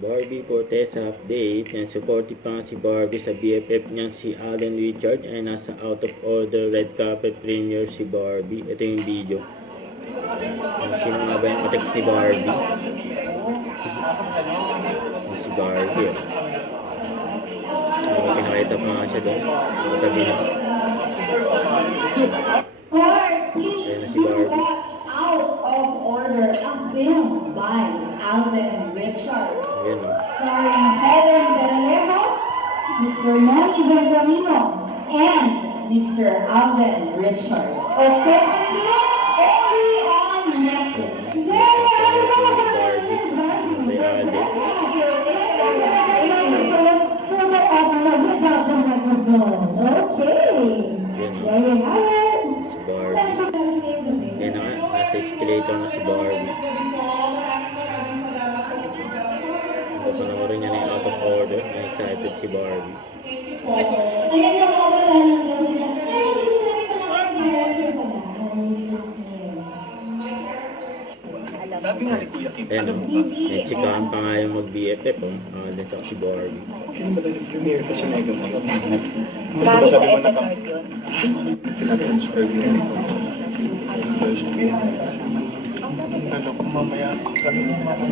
Barbie Fortesa update. Yan, supportive pa nga si Barbie sa BFF niyan si Alden Richard ay nasa out of order red carpet premiere si Barbie. Ito yung video. Sino nga ba yung attack si Barbie? Si Barbie. Pinakita pa nga siya doon. Matabi na. Ayan na si Barbie. Out of order, a film by Alden Richard. Ayan o. Starring Helen Beralejo, Mr. Noni Benjamino, and Mr. Alden Richard. Okay, only on Netflix. Escalator na si Barbie. Panoorin niya na yung out of order. Excited si Barbie. Ayan o. May chikahan pa nga yung mag-BFF o. Dun sa si Barbie. Sino ba nag-premiere kasi may gamot? Bali sa episode yun. Pinatransfer yun. Ano kung mamaya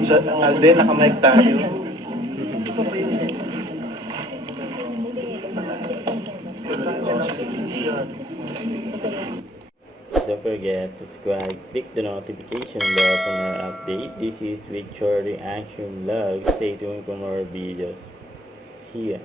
sa Alden nakamike tayo. Don't forget to subscribe, click the notification bell for more update. This is Victor Reaction Vlog. Stay tuned for more videos. See ya.